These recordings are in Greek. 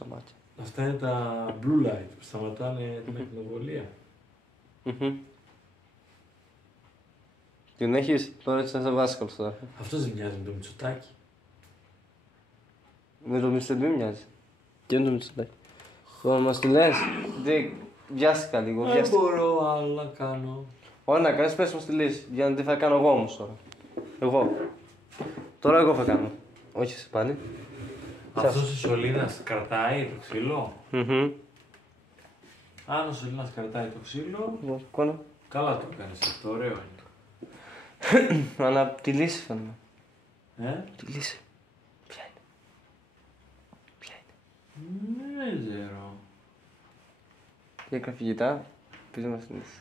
στα μάτια. Αυτά είναι τα blue light που σταματάνε την ακτινοβολία. Την έχεις, τώρα έτσι θα σε βάσκαλος τώρα. Αυτός δεν μοιάζει με το Μητσοτάκι. Με το Mr. Bean μοιάζει. Και είναι το Μητσοτάκι. Τώρα μας τη λες, βιάστηκα λίγο, Δεν βιάστηκα. μπορώ άλλο να κάνω. Ωραία, να κάνεις, πες μας τη λύση, για να τι θα κάνω εγώ όμως τώρα. Εγώ. Τώρα εγώ θα κάνω. Όχι εσύ πάλι. Αυτός ο σωλήνας κρατάει το ξύλο. Αν ο σωλήνας κρατάει το ξύλο, Κόνα. καλά το κάνεις αυτό, ωραίο είναι. Αλλά τη λύση φαίνομαι. Τη λύση. Ποια είναι. Ποια είναι. Δεν ξέρω. Τι έκανε φυγητά, πείτε μας τη λύση.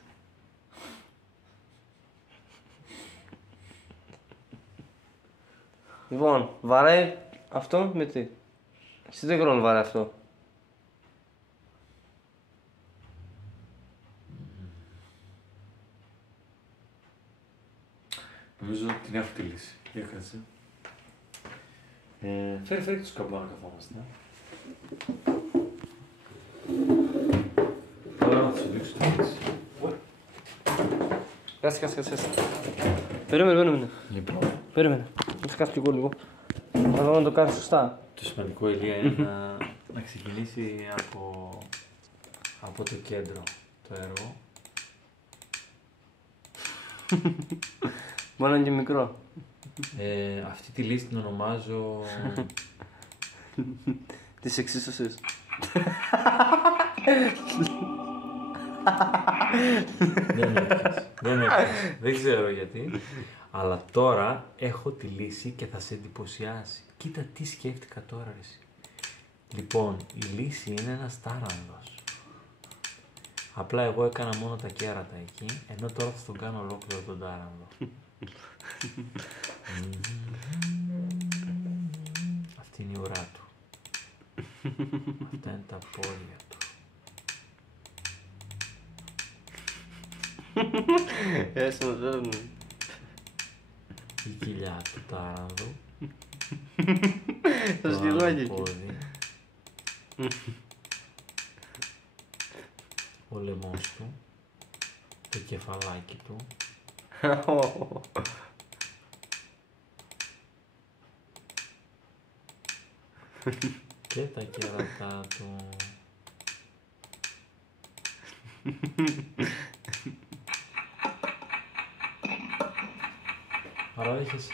Λοιπόν, βαράει αυτό με τι. Εσύ δεν χρόνο βαράει αυτό. Νομίζω ότι την έχω τη λύση. Για κάτσε. Φέρε τους καμπά να καθόμαστε. Τώρα να σου δείξω τη λύση. Κάτσε. Περίμενε. Λοιπόν. Περίμενε. Θα κάτσω κι εγώ λίγο. Αλλά να το κάνεις σωστά. Το σημαντικό, Ηλία, είναι να ξεκινήσει από το κέντρο το έργο. Μπορεί να είναι και μικρό. Αυτή τη λύση την ονομάζω... Της εξίσωσης. Δεν έπιασε. Δεν ξέρω γιατί. Αλλά τώρα έχω τη λύση και θα σε εντυπωσιάσει. Κοίτα τι σκέφτηκα τώρα, ρε εσύ. Λοιπόν, η λύση είναι ένας τάρανδος. Απλά εγώ έκανα μόνο τα κέρατα εκεί, ενώ τώρα θα τον κάνω ολόκληρο τον τάρανδο. Αυτή είναι η ουρά του. Αυτά είναι τα πόδια του. Έτσι μας δέρνουν. Η κοιλιά του τάρανδου. Το σκυλάκι εκεί. πόδι. Ο λαιμός του. Το κεφαλάκι του. Και τα κέρατά του. Άρα έχεις...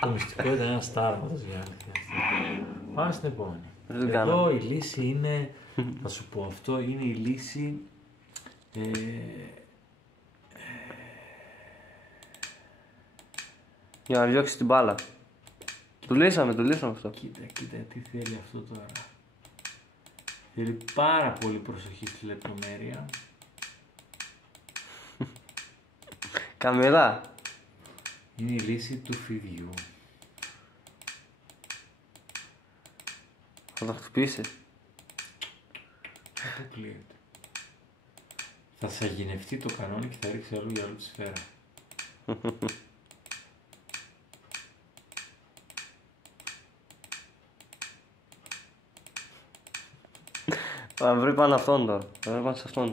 Το μυστικό ήταν ένας τάρανδος για αλήθεια. Πάμε στην επόμενη. Εδώ η λύση είναι, θα σου πω, αυτό είναι η λύση... Για να διώξει την μπάλα. Του λύσαμε αυτό. Κοίτα τι θέλει αυτό τώρα. Θέλει πάρα πολύ προσοχή στη λεπτομέρεια. Καμερά. Είναι η λύση του φιδιού. Θα το χτυπήσει. Δεν το κλείεται. Θα σαγηνευτεί το κανόνι και θα ρίξει αλλού για όλη τη σφαίρα. Θα βρει πάνω αυτόν τώρα. Θα βρει πάνω σε αυτόν.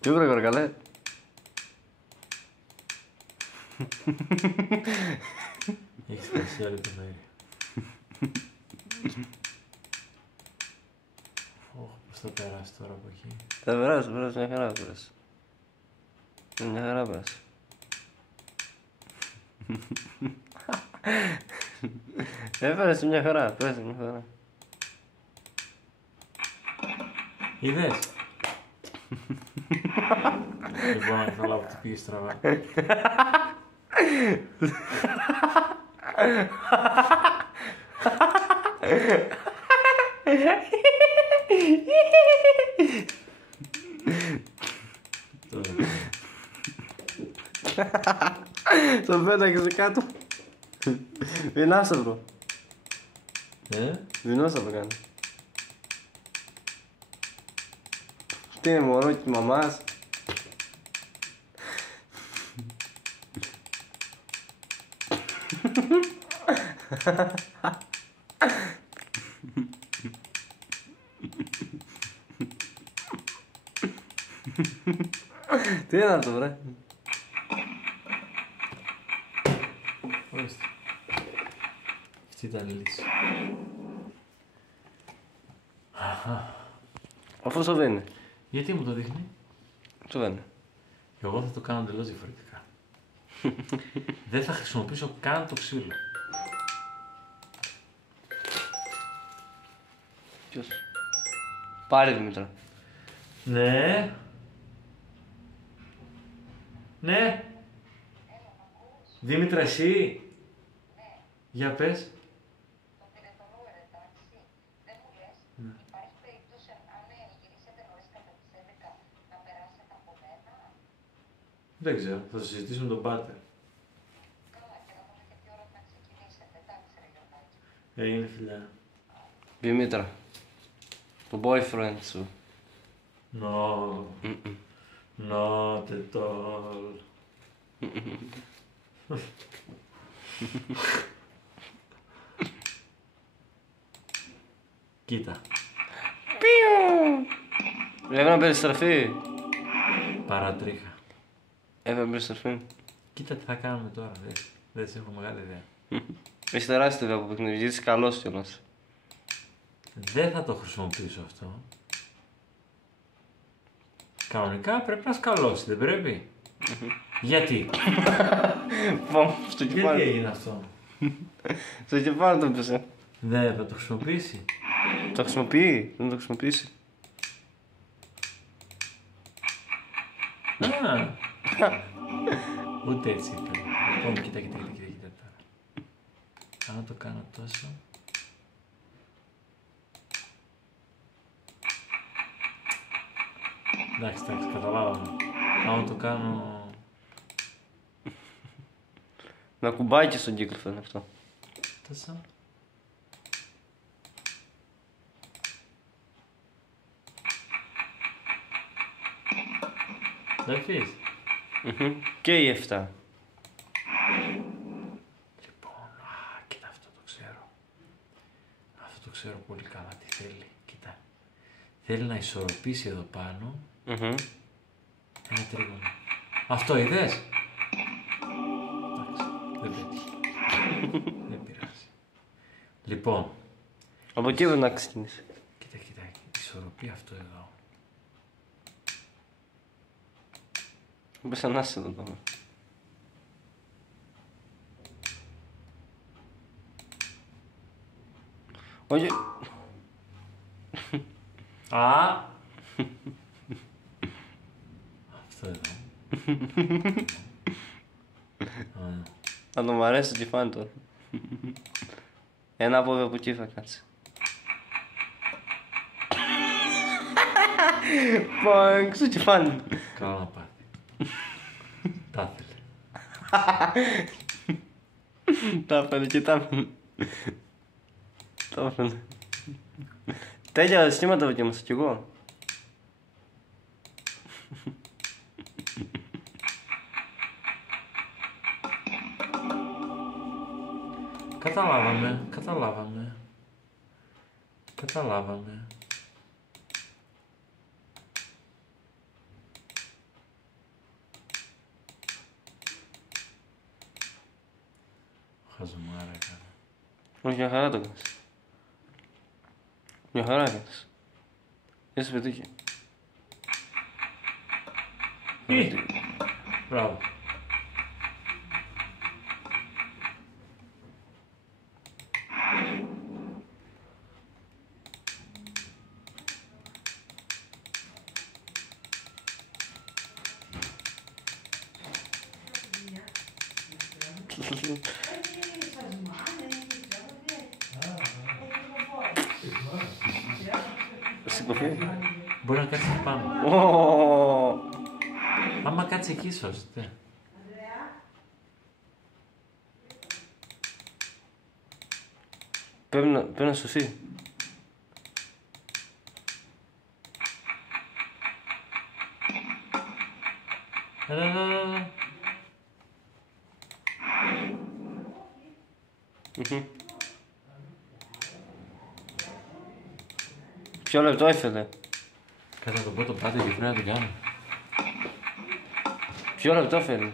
Πιο γρήγορα καλέ. Έχεις σπασία λεπτομέρεια. Πώς θα περάσει τώρα από εκεί. Θα περάσει, μια χαρά περάσει. Μια χαρά περάσει. Πέρασε μια χαρά, πέρασε μια χαρά. Είδες. Δεν μπορώ να καταλάβω τι πήγε στραβά. Τον πέταξε κάτω. Δεινόσαυρο. Δεινόσαυρο κάνει. Τι είναι μωρό και μαμάς. Τι είναι αυτό βρε. Ορίστε. Αυτή ήταν η λύση. Αφού το δίνει. Γιατί μου το δείχνει? Το δίνει. Εγώ θα το κάνω εντελώς διαφορετικά. Δεν θα χρησιμοποιήσω καν το ξύλο. Ποιος? Πάρε Δημήτρα. Ναι. Ναι. Δήμητρα, εσύ. Για πες. Το πυρετονού, εντάξει. Δεν μου λες, υπάρχει περίπτωση αν γυρίσετε νωρίς κατά τις 11 να περάσετε από μένα? Δεν ξέρω, θα το συζητήσουμε με τον Πάτερ. Καλά, και να μου λέτε τι ώρα να ξεκινήσετε. Εντάξει, ρε Γιωργάκη. Είναι φιλιά. Δημήτρα. Το boyfriend σου. No. Not at all. Κοίτα. Έπρεπε να περιστραφεί. Παρατρίχα. Έπρεπε να περιστραφεί. Κοίτα τι θα κάνουμε τώρα. Δεν έχω μεγάλη ιδέα. Έχει τεράστιο ιδέα από παιχνίδι, γιατί είσαι καλός κιόλας. Δεν θα το χρησιμοποιήσω αυτό. Κανονικά πρέπει να σκαλώσει, δεν πρέπει? Γιατί? Πάμε στο Γιατί κεφάλι. έγινε αυτό? Στο κεφάλι το έπαιζε. Δεν θα το χρησιμοποιήσει. Το χρησιμοποιεί, δεν το χρησιμοποιήσει. Α, ούτε έτσι ήταν. Λοιπόν, κοίτα τώρα. Αν το κάνω τόσο... Εντάξει, καταλάβαμε. Αν το κάνω... Να κουμπάει και στον κύκλο φαίνεται αυτό. Τόσο... Εντάξει. Και η 7. Λοιπόν, κοίτα αυτό το ξέρω. Αυτό το ξέρω πολύ καλά τι θέλει. Κοίτα. Θέλει να ισορροπήσει εδώ πάνω ένα τρίγωνο. Αυτό είδες? Εντάξει, δεν πέτυχε. Δεν πειράζει. Λοιπόν, Από εκεί δεν να ξεκινήσει. κοίτα, ισορροπεί αυτό εδώ. Μπες ανάσαι εδώ τώρα. Όχι. Α! Αυτό εδώ. Θα το μ' αρέσει το κεφάλι τώρα. Ένα πόδι από εκεί θα κάτσει. Πανκ στο κεφάλι. Καλά να πάρει. Τα ήθελε. Τα έφερε και τα έφερε. Τα έφερε. Τέλεια σχήματα δοκίμασα κι εγώ. Καταλάβαμε. Χαζομάρα έκανα. Όχι, μια χαρά το έκανες. Μια χαρά έκανες. Δεν σε πετύχε. Μπράβο. Σηκωθεί. Μπορεί να κάτσει πάνω. Ω, Άμα κάτσει εκεί σώζεται. πρέπει να σωθεί. Έλα. Ποιο λεπτό ήθελε. Κάτσε να το πω το πάτε και πρέπει να το κάνω. Ποιο λεπτό θέλει.